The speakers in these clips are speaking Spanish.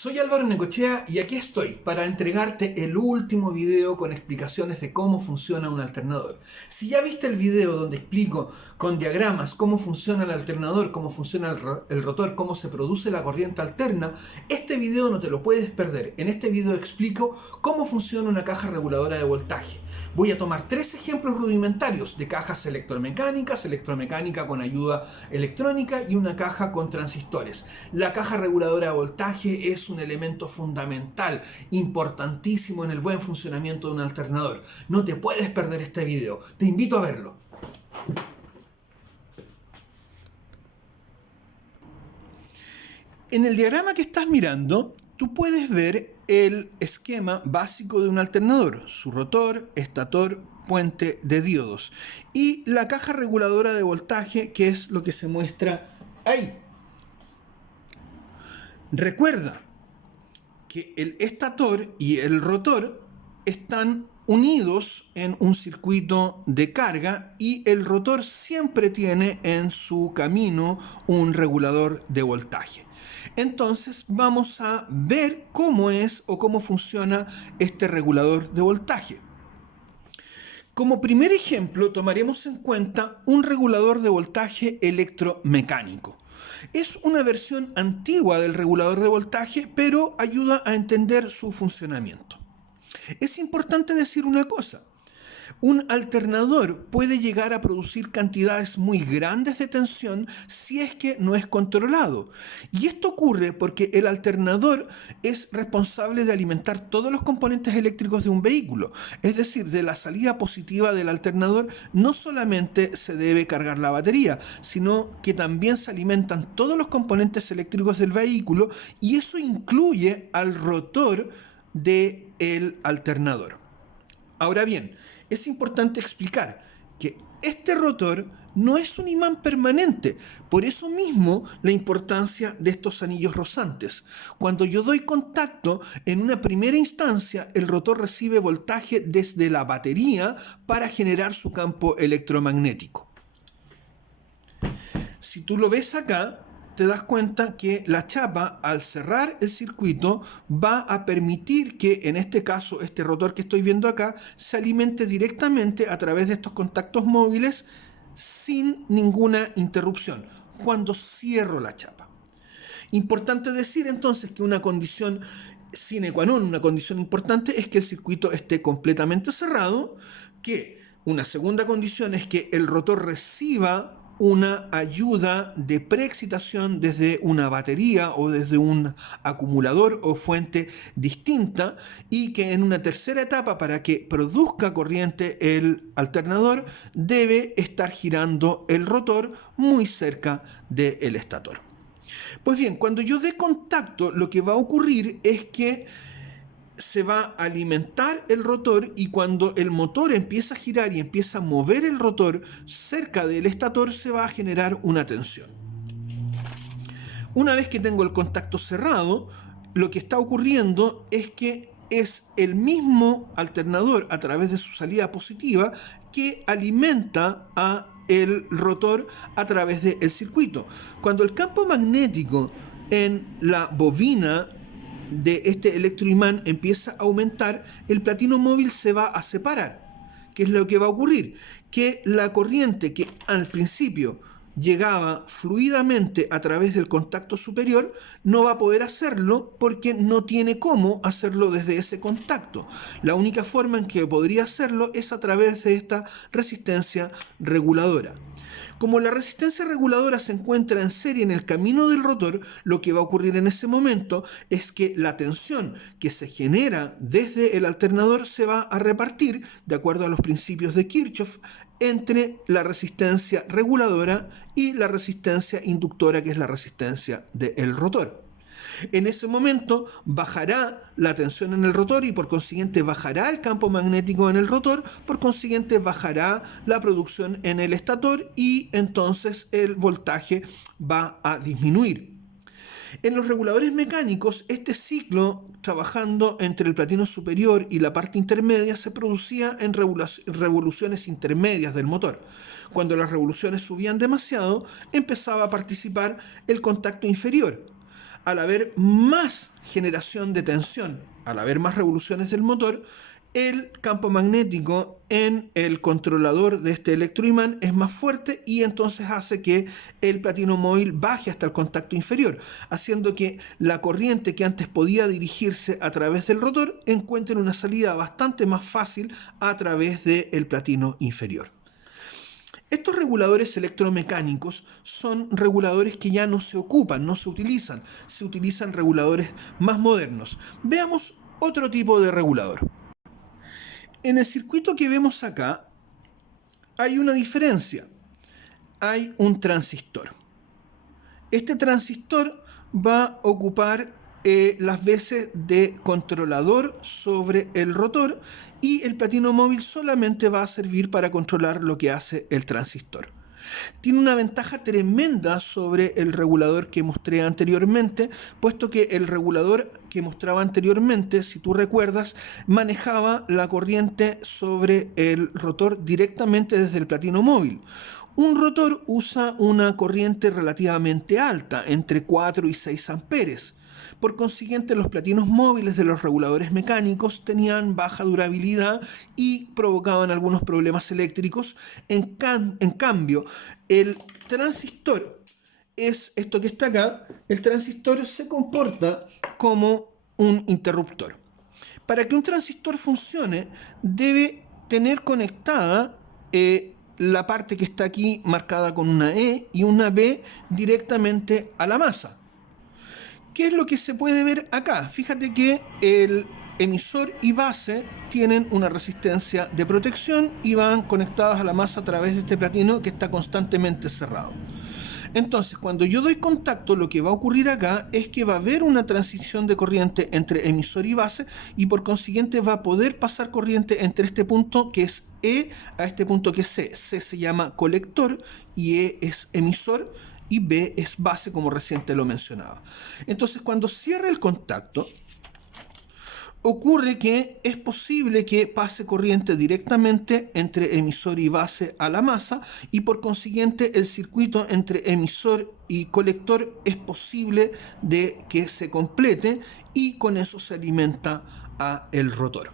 Soy Álvaro Necochea y aquí estoy para entregarte el último video con explicaciones de cómo funciona un alternador. Si ya viste el video donde explico con diagramas cómo funciona el alternador, cómo funciona el rotor, cómo se produce la corriente alterna, este video no te lo puedes perder. En este video explico cómo funciona una caja reguladora de voltaje. Voy a tomar tres ejemplos rudimentarios de cajas electromecánicas, electromecánica con ayuda electrónica y una caja con transistores. La caja reguladora de voltaje es un elemento fundamental, importantísimo en el buen funcionamiento de un alternador. No te puedes perder este video, te invito a verlo. En el diagrama que estás mirando, tú puedes ver el esquema básico de un alternador, su rotor, estator, puente de diodos y la caja reguladora de voltaje, que es lo que se muestra ahí. Recuerda que el estator y el rotor están unidos en un circuito de carga y el rotor siempre tiene en su camino un regulador de voltaje. Entonces vamos a ver cómo es o cómo funciona este regulador de voltaje. Como primer ejemplo tomaremos en cuenta un regulador de voltaje electromecánico. Es una versión antigua del regulador de voltaje, pero ayuda a entender su funcionamiento. Es importante decir una cosa. Un alternador puede llegar a producir cantidades muy grandes de tensión si es que no es controlado. Y esto ocurre porque el alternador es responsable de alimentar todos los componentes eléctricos de un vehículo. Es decir, de la salida positiva del alternador no solamente se debe cargar la batería, sino que también se alimentan todos los componentes eléctricos del vehículo y eso incluye al rotor del alternador. Ahora bien, es importante explicar que este rotor no es un imán permanente, por eso mismo la importancia de estos anillos rozantes. Cuando yo doy contacto, en una primera instancia el rotor recibe voltaje desde la batería para generar su campo electromagnético. Si tú lo ves acá, te das cuenta que la chapa, al cerrar el circuito, va a permitir que, en este caso, este rotor que estoy viendo acá, se alimente directamente a través de estos contactos móviles sin ninguna interrupción, cuando cierro la chapa. Importante decir entonces que una condición sine qua non, una condición importante, es que el circuito esté completamente cerrado, que una segunda condición es que el rotor reciba una ayuda de preexcitación desde una batería o desde un acumulador o fuente distinta, y que en una tercera etapa, para que produzca corriente el alternador, debe estar girando el rotor muy cerca del estator. Pues bien, cuando yo dé contacto, lo que va a ocurrir es que se va a alimentar el rotor, y cuando el motor empieza a girar y empieza a mover el rotor cerca del estator, se va a generar una tensión. Una vez que tengo el contacto cerrado, lo que está ocurriendo es que es el mismo alternador, a través de su salida positiva, que alimenta a el rotor a través del circuito. Cuando el campo magnético en la bobina de este electroimán empieza a aumentar, el platino móvil se va a separar. ¿Qué es lo que va a ocurrir? Que la corriente que al principio llegaba fluidamente a través del contacto superior no va a poder hacerlo porque no tiene cómo hacerlo desde ese contacto. La única forma en que podría hacerlo es a través de esta resistencia reguladora. Como la resistencia reguladora se encuentra en serie en el camino del rotor, lo que va a ocurrir en ese momento es que la tensión que se genera desde el alternador se va a repartir, de acuerdo a los principios de Kirchhoff, entre la resistencia reguladora y la resistencia inductora, que es la resistencia del rotor. En ese momento bajará la tensión en el rotor y por consiguiente bajará el campo magnético en el rotor, por consiguiente bajará la producción en el estator y entonces el voltaje va a disminuir. En los reguladores mecánicos, este ciclo, trabajando entre el platino superior y la parte intermedia, se producía en revoluciones intermedias del motor. Cuando las revoluciones subían demasiado, empezaba a participar el contacto inferior. al haber más generación de tensión, al haber más revoluciones del motor, el campo magnético en el controlador de este electroimán es más fuerte y entonces hace que el platino móvil baje hasta el contacto inferior, haciendo que la corriente que antes podía dirigirse a través del rotor encuentre una salida bastante más fácil a través del platino inferior. Estos reguladores electromecánicos son reguladores que ya no se ocupan, no se utilizan reguladores más modernos. Veamos otro tipo de regulador. En el circuito que vemos acá hay una diferencia. Hay un transistor. Este transistor va a ocupar las veces de controlador sobre el rotor y el platino móvil solamente va a servir para controlar lo que hace el transistor. Tiene una ventaja tremenda sobre el regulador que mostré anteriormente, puesto que el regulador que mostraba anteriormente, si tú recuerdas, manejaba la corriente sobre el rotor directamente desde el platino móvil. Un rotor usa una corriente relativamente alta, entre 4 y 6 amperes. Por consiguiente, los platinos móviles de los reguladores mecánicos tenían baja durabilidad y provocaban algunos problemas eléctricos. En cambio, el transistor es esto que está acá. El transistor se comporta como un interruptor. Para que un transistor funcione, debe tener conectada la parte que está aquí marcada con una E y una B directamente a la masa. ¿Qué es lo que se puede ver acá? Fíjate que el emisor y base tienen una resistencia de protección y van conectadas a la masa a través de este platino que está constantemente cerrado. Entonces, cuando yo doy contacto, lo que va a ocurrir acá es que va a haber una transición de corriente entre emisor y base y por consiguiente va a poder pasar corriente entre este punto que es E a este punto que es C. C se llama colector y E es emisor y B es base, como recién te lo mencionaba. Entonces, cuando cierra el contacto, ocurre que es posible que pase corriente directamente entre emisor y base a la masa y por consiguiente el circuito entre emisor y colector es posible de que se complete y con eso se alimenta a el rotor.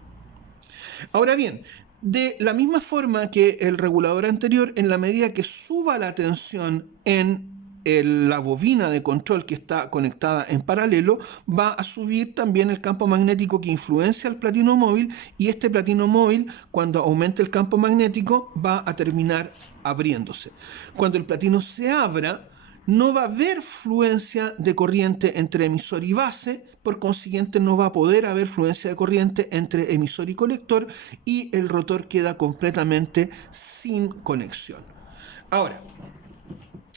Ahora bien, de la misma forma que el regulador anterior, en la medida que suba la tensión en la bobina de control que está conectada en paralelo, va a subir también el campo magnético que influencia al platino móvil y este platino móvil, cuando aumente el campo magnético, va a terminar abriéndose. Cuando el platino se abra, no va a haber fluencia de corriente entre emisor y base, por consiguiente no va a poder haber fluencia de corriente entre emisor y colector y el rotor queda completamente sin conexión. Ahora,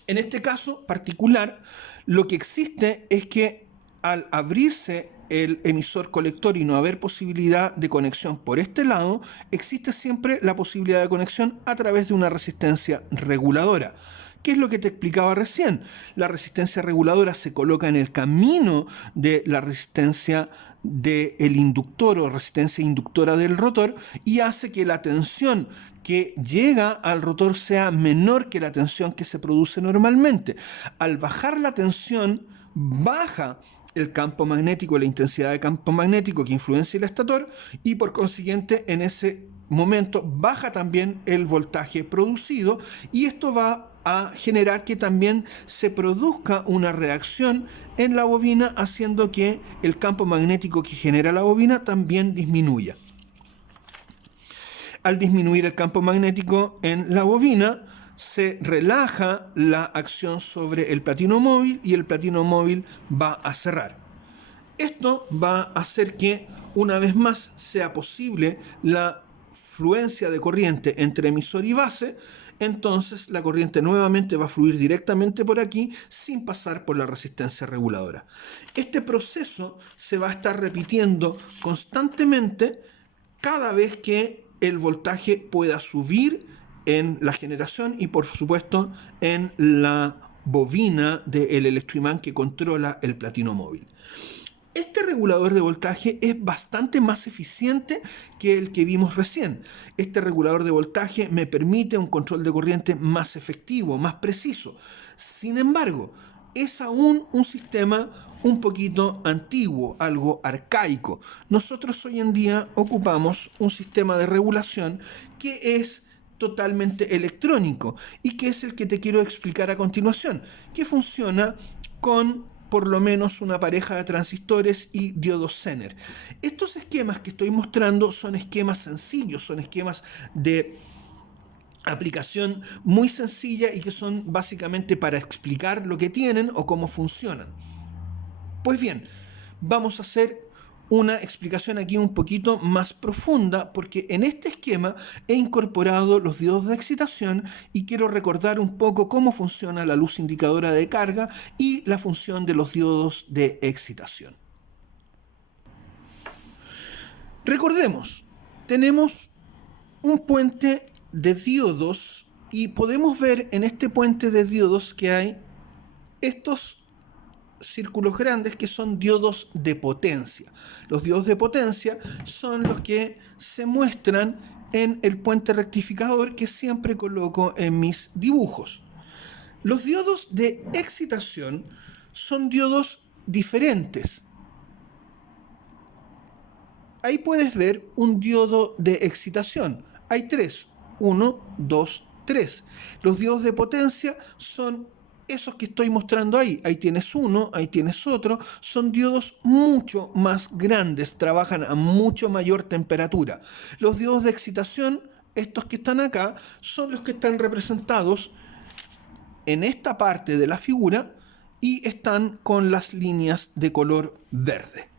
en este caso particular, lo que existe es que al abrirse el emisor colector y no haber posibilidad de conexión por este lado, existe siempre la posibilidad de conexión a través de una resistencia reguladora. ¿Qué es lo que te explicaba recién? La resistencia reguladora se coloca en el camino de la resistencia del inductor o resistencia inductora del rotor y hace que la tensión que llega al rotor sea menor que la tensión que se produce normalmente. Al bajar la tensión, baja el campo magnético, la intensidad de campo magnético que influencia el estator y por consiguiente en ese momento baja también el voltaje producido y esto va a generar que también se produzca una reacción en la bobina haciendo que el campo magnético que genera la bobina también disminuya. Al disminuir el campo magnético en la bobina, se relaja la acción sobre el platino móvil y el platino móvil va a cerrar. Esto va a hacer que una vez más sea posible la fluencia de corriente entre emisor y base, entonces la corriente nuevamente va a fluir directamente por aquí sin pasar por la resistencia reguladora. Este proceso se va a estar repitiendo constantemente cada vez que el voltaje pueda subir en la generación y por supuesto en la bobina del electroimán que controla el platino móvil. Este regulador de voltaje es bastante más eficiente que el que vimos recién. Este regulador de voltaje me permite un control de corriente más efectivo, más preciso. Sin embargo, es aún un sistema un poquito antiguo, algo arcaico. Nosotros hoy en día ocupamos un sistema de regulación que es totalmente electrónico y que es el que te quiero explicar a continuación, que funciona con por lo menos una pareja de transistores y diodos Zener. Estos esquemas que estoy mostrando son esquemas sencillos, son esquemas de aplicación muy sencilla y que son básicamente para explicar lo que tienen o cómo funcionan. Pues bien, vamos a hacer una explicación aquí un poquito más profunda, porque en este esquema he incorporado los diodos de excitación y quiero recordar un poco cómo funciona la luz indicadora de carga y la función de los diodos de excitación. Recordemos, tenemos un puente de diodos y podemos ver en este puente de diodos que hay estos círculos grandes que son diodos de potencia. Los diodos de potencia son los que se muestran en el puente rectificador que siempre coloco en mis dibujos. Los diodos de excitación son diodos diferentes. Ahí puedes ver un diodo de excitación. Hay tres. 1, 2, 3. Los diodos de potencia son esos que estoy mostrando ahí. Ahí tienes uno, ahí tienes otro. Son diodos mucho más grandes, trabajan a mucho mayor temperatura. Los diodos de excitación, estos que están acá, son los que están representados en esta parte de la figura y están con las líneas de color verde.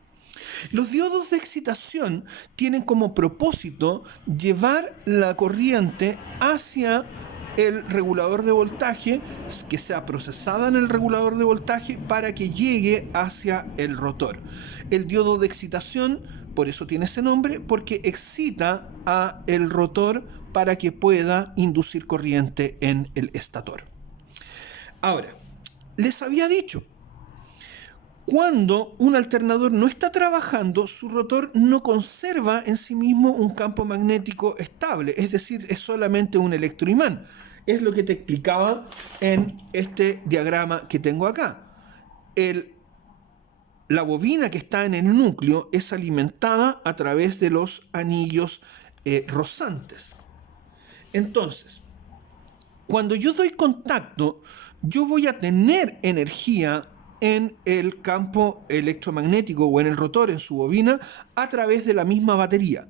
Los diodos de excitación tienen como propósito llevar la corriente hacia el regulador de voltaje, que sea procesada en el regulador de voltaje para que llegue hacia el rotor. El diodo de excitación, por eso tiene ese nombre, porque excita a el rotor para que pueda inducir corriente en el estator. Ahora, les había dicho, cuando un alternador no está trabajando, su rotor no conserva en sí mismo un campo magnético estable, es decir, es solamente un electroimán. Es lo que te explicaba en este diagrama que tengo acá. La bobina que está en el núcleo es alimentada a través de los anillos rozantes. Entonces, cuando yo doy contacto, yo voy a tener energía en el campo electromagnético o en el rotor, en su bobina, a través de la misma batería.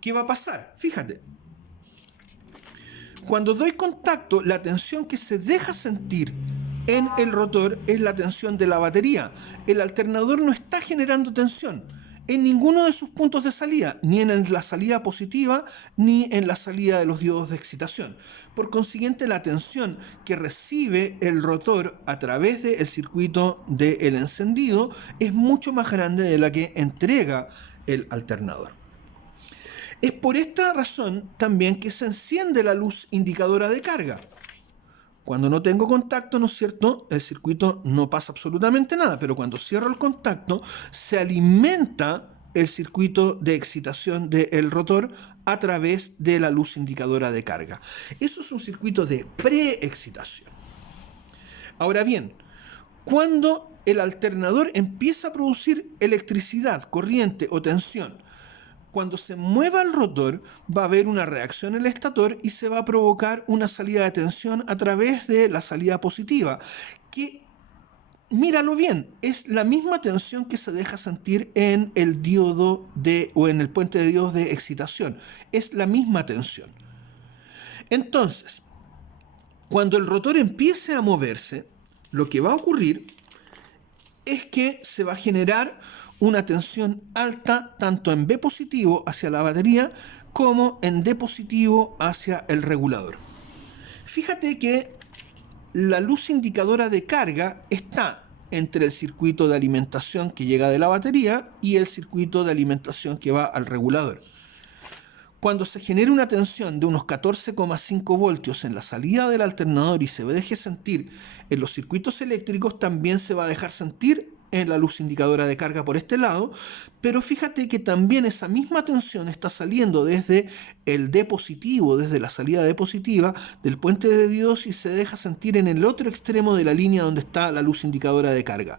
¿Qué va a pasar? Fíjate. Cuando doy contacto, la tensión que se deja sentir en el rotor es la tensión de la batería. El alternador no está generando tensión en ninguno de sus puntos de salida, ni en la salida positiva, ni en la salida de los diodos de excitación. Por consiguiente, la tensión que recibe el rotor a través del circuito del encendido es mucho más grande de la que entrega el alternador. Es por esta razón también que se enciende la luz indicadora de carga. Cuando no tengo contacto, ¿no es cierto?, el circuito no pasa absolutamente nada, pero cuando cierro el contacto, se alimenta el circuito de excitación del rotor a través de la luz indicadora de carga. Eso es un circuito de preexcitación. Ahora bien, cuando el alternador empieza a producir electricidad, corriente o tensión, cuando se mueva el rotor va a haber una reacción en el estator y se va a provocar una salida de tensión a través de la salida positiva, que, míralo bien, es la misma tensión que se deja sentir en el diodo o en el puente de diodos de excitación. Es la misma tensión. Entonces, cuando el rotor empiece a moverse, lo que va a ocurrir es que se va a generar una tensión alta tanto en B positivo hacia la batería como en D positivo hacia el regulador. Fíjate que la luz indicadora de carga está entre el circuito de alimentación que llega de la batería y el circuito de alimentación que va al regulador. Cuando se genera una tensión de unos 14,5 voltios en la salida del alternador y se deje sentir en los circuitos eléctricos, también se va a dejar sentir en la luz indicadora de carga por este lado, pero fíjate que también esa misma tensión está saliendo desde el D positivo, desde la salida D positiva del puente de diodos y se deja sentir en el otro extremo de la línea donde está la luz indicadora de carga.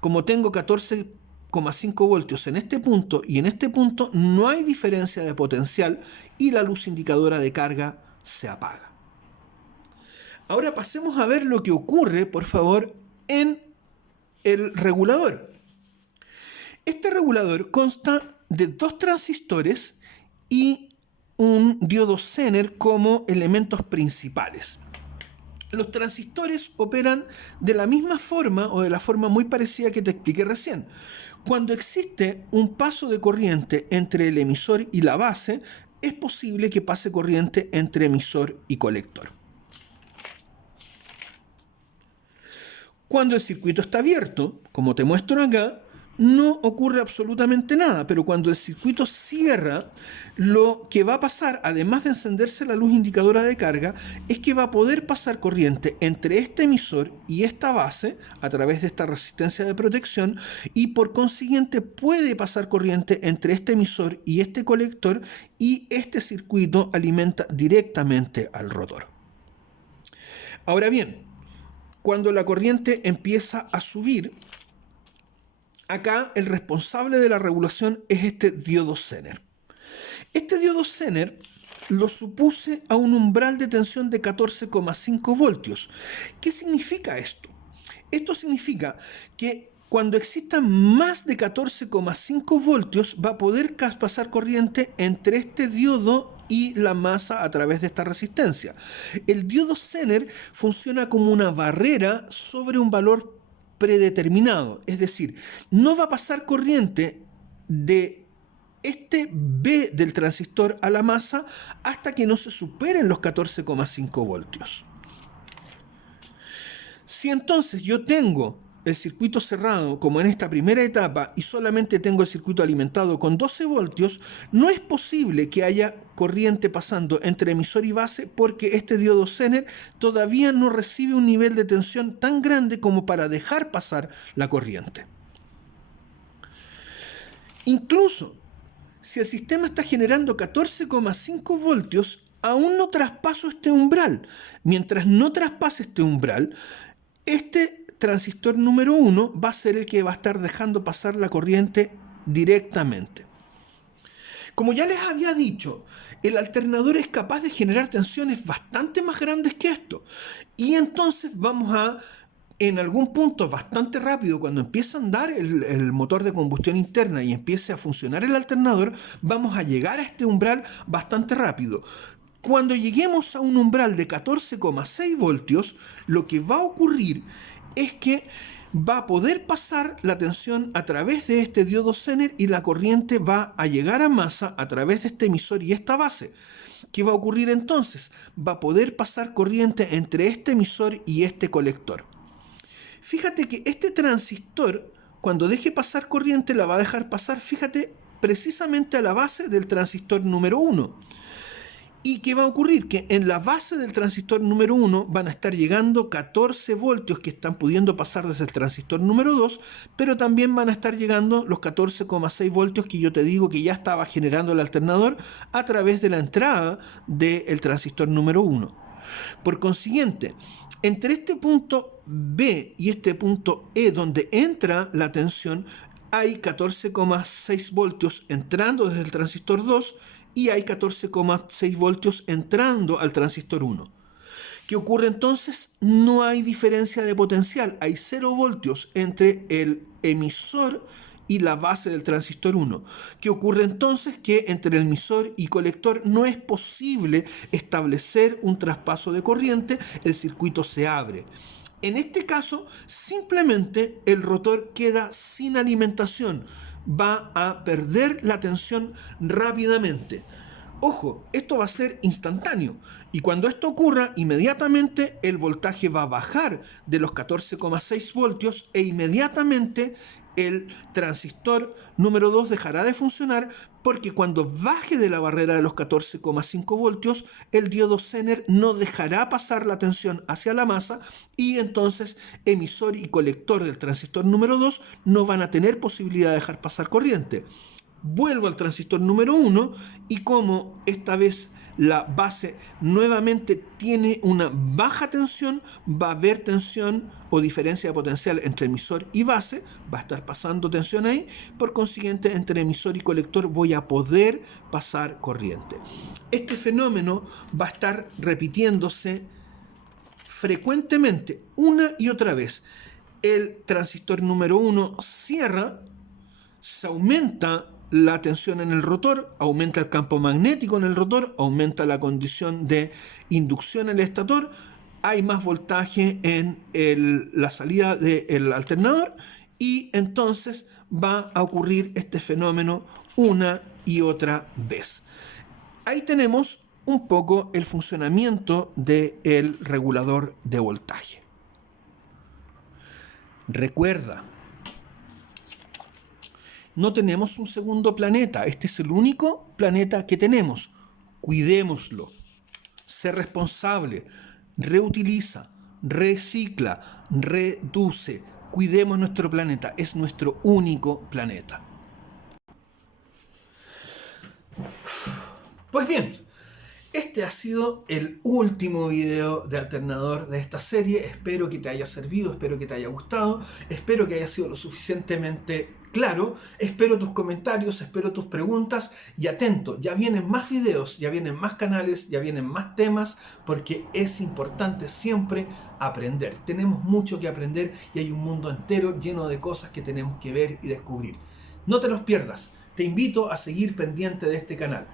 Como tengo 14,5 voltios en este punto y en este punto, no hay diferencia de potencial y la luz indicadora de carga se apaga. Ahora pasemos a ver lo que ocurre, por favor, en el regulador. Este regulador consta de 2 transistores y un diodo Zener como elementos principales. Los transistores operan de la misma forma o de la forma muy parecida que te expliqué recién. Cuando existe un paso de corriente entre el emisor y la base, es posible que pase corriente entre emisor y colector. Cuando el circuito está abierto, como te muestro acá, no ocurre absolutamente nada, pero cuando el circuito cierra, lo que va a pasar, además de encenderse la luz indicadora de carga, es que va a poder pasar corriente entre este emisor y esta base a través de esta resistencia de protección y por consiguiente puede pasar corriente entre este emisor y este colector y este circuito alimenta directamente al rotor. Ahora bien, cuando la corriente empieza a subir, acá el responsable de la regulación es este diodo Zener. Este diodo Zener lo supuse a un umbral de tensión de 14,5 voltios. ¿Qué significa esto? Esto significa que cuando existan más de 14,5 voltios va a poder pasar corriente entre este diodo y la masa a través de esta resistencia. El diodo Zener funciona como una barrera sobre un valor predeterminado, es decir, no va a pasar corriente de este B del transistor a la masa hasta que no se superen los 14,5 voltios. Si entonces yo tengo el circuito cerrado como en esta primera etapa y solamente tengo el circuito alimentado con 12 voltios, no es posible que haya corriente pasando entre emisor y base porque este diodo Zener todavía no recibe un nivel de tensión tan grande como para dejar pasar la corriente. Incluso si el sistema está generando 14,5 voltios, aún no traspaso este umbral. Mientras no traspase este umbral, este transistor número 1 va a ser el que va a estar dejando pasar la corriente directamente. Como ya les había dicho, el alternador es capaz de generar tensiones bastante más grandes que esto. Y entonces vamos a, en algún punto bastante rápido, cuando empieza a andar el motor de combustión interna y empiece a funcionar el alternador, vamos a llegar a este umbral bastante rápido. Cuando lleguemos a un umbral de 14,6 voltios, lo que va a ocurrir es que va a poder pasar la tensión a través de este diodo Zener y la corriente va a llegar a masa a través de este emisor y esta base. ¿Qué va a ocurrir entonces? Va a poder pasar corriente entre este emisor y este colector. Fíjate que este transistor, cuando deje pasar corriente, la va a dejar pasar, fíjate, precisamente a la base del transistor número 1. ¿Y qué va a ocurrir? Que en la base del transistor número 1 van a estar llegando 14 voltios que están pudiendo pasar desde el transistor número 2, pero también van a estar llegando los 14,6 voltios que yo te digo que ya estaba generando el alternador a través de la entrada del transistor número 1. Por consiguiente, entre este punto B y este punto E donde entra la tensión, hay 14,6 voltios entrando desde el transistor 2 y hay 14,6 voltios entrando al transistor 1. ¿Qué ocurre entonces? No hay diferencia de potencial, hay 0 voltios entre el emisor y la base del transistor 1. ¿Qué ocurre entonces? Que entre el emisor y colector no es posible establecer un traspaso de corriente, el circuito se abre. En este caso, simplemente el rotor queda sin alimentación, va a perder la tensión rápidamente. Ojo, esto va a ser instantáneo y cuando esto ocurra, inmediatamente el voltaje va a bajar de los 14,6 voltios e inmediatamente el transistor número 2 dejará de funcionar porque cuando baje de la barrera de los 14,5 voltios, el diodo Zener no dejará pasar la tensión hacia la masa y entonces emisor y colector del transistor número 2 no van a tener posibilidad de dejar pasar corriente. Vuelvo al transistor número 1 y como esta vez la base nuevamente tiene una baja tensión, va a haber tensión o diferencia de potencial entre emisor y base, va a estar pasando tensión ahí, por consiguiente entre emisor y colector voy a poder pasar corriente. Este fenómeno va a estar repitiéndose frecuentemente una y otra vez. El transistor número 1 cierra, se aumenta la tensión en el rotor, aumenta el campo magnético en el rotor, aumenta la condición de inducción en el estator, hay más voltaje en la salida del alternador y entonces va a ocurrir este fenómeno una y otra vez. Ahí tenemos un poco el funcionamiento del regulador de voltaje. Recuerda, no tenemos un segundo planeta. Este es el único planeta que tenemos. Cuidémoslo. Sé responsable. Reutiliza, recicla, reduce. Cuidemos nuestro planeta. Es nuestro único planeta. Pues bien, este ha sido el último video de alternador de esta serie. Espero que te haya servido, espero que te haya gustado, espero que haya sido lo suficientemente claro. Espero tus comentarios, espero tus preguntas y atento, ya vienen más videos, ya vienen más canales, ya vienen más temas, porque es importante siempre aprender. Tenemos mucho que aprender y hay un mundo entero lleno de cosas que tenemos que ver y descubrir. No te los pierdas, te invito a seguir pendiente de este canal.